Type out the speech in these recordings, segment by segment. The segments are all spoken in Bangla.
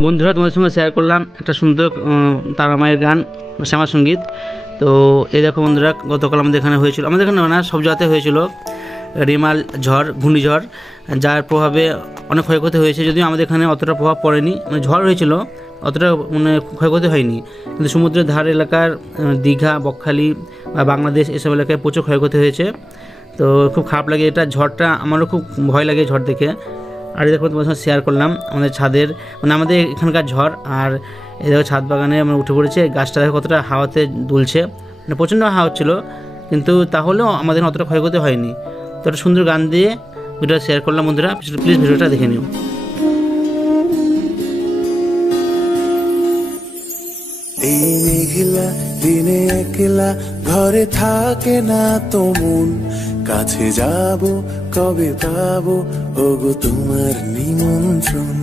বন্ধুরা তোমাদের সঙ্গে শেয়ার করলাম একটা সুন্দর তারা মায়ের গান শ্যামা সঙ্গীত। তো এই দেখো বন্ধুরা, গতকাল আমাদের এখানে হয়েছিল, আমাদের এখানে না সব জায়গাতে হয়েছিল রিমাল ঝড়, ঘূর্ণিঝড়, যার প্রভাবে অনেক ক্ষয়ক্ষতি হয়েছে। যদিও আমাদের এখানে অতটা প্রভাব পড়েনি, মানে ঝড় হয়েছিল, অতটা মানে ক্ষয়ক্ষতি হয়নি। কিন্তু সমুদ্রের ধার এলাকার দীঘা, বকখালি বা বাংলাদেশ এসব এলাকায় প্রচুর ক্ষয়ক্ষতি হয়েছে। তো খুব খারাপ লাগে এটা, ঝড়টা আমারও খুব ভয় লাগে ঝড় দেখে। আর দেখো তোমার সঙ্গে শেয়ার করলাম আমাদের ছাদের, মানে আমাদের এখানকার ঝড়। আর এই দেখো ছাদ বাগানে আমরা উঠে পড়েছে, গাছটা দেখো কতটা হাওয়াতে দুলছে, মানে প্রচণ্ড হাওয়া হচ্ছিলো, কিন্তু তাহলেও আমাদের অতটা ক্ষয়ক্ষতি হয়নি। তো একটা সুন্দর গান দিয়ে ভিডিওটা শেয়ার করলাম বন্ধুরা, প্লিজ ভিডিওটা দেখে নিও। এই মেঘলা দিনে একলা ঘরে থাকে না তো মন, কাছে যাব কবে পাবো ওগো তোমার নিমন্ত্রণ।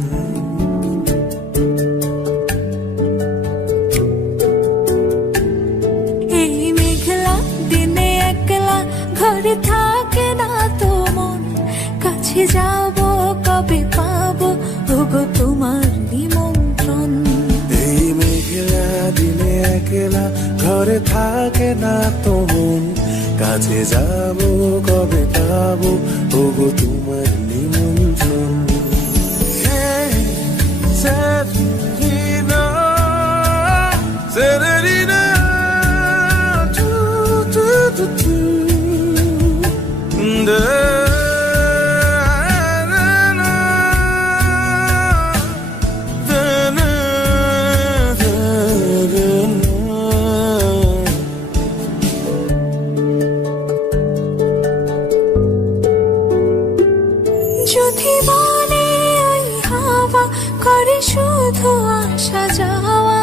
এই মেঘলা দিনে একলা ঘরে থাকে না তো মন, কাছে যাব কবে পাবো ওগো তোমার নিমন্ত্রণ। এই মেঘলা দিনে একলা ঘরে থাকে না তো মন, কাছে যাব কবে পাবো ওগো তোমার নিমন্ত্রণ। যদি বলে ওই হাওয়া করে শুধু আসা যাওয়া,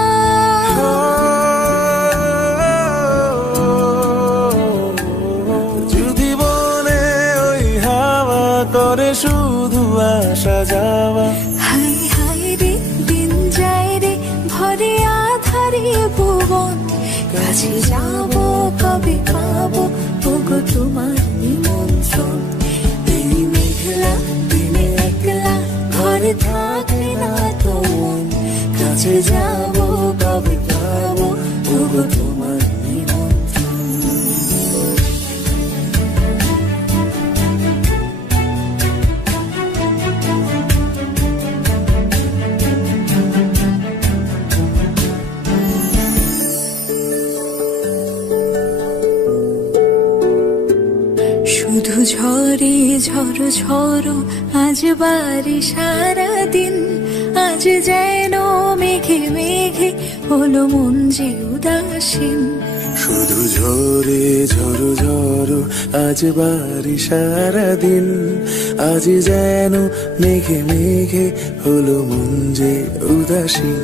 যদি বলে ওই হাওয়া করে শুধু আসা যাওয়া, হাই হাই রে দিন যায় রে ভরে আধারে ভুবন, কাছে যাব কবে পাবো ওগো তোমার নিমন্ত্রণ। এই মেঘলা দিনে একলা ঘরে থাকে না তো মন, কাছে যাব কবে পাবো ওগো তোমার নিমন্ত্রণ। শুধু ঝরে ঝড়ো ঝড়ো আজ বাড়ি সারাদিন, আজ যেন মেঘে মেঘে হলো মন যে উদাসীন। শুধু ঝরে ঝড়ো ঝড়ো আজ বাড়ি সারাদিন, আজ যেন মেঘে মেঘে হলো মন যে উদাসীন।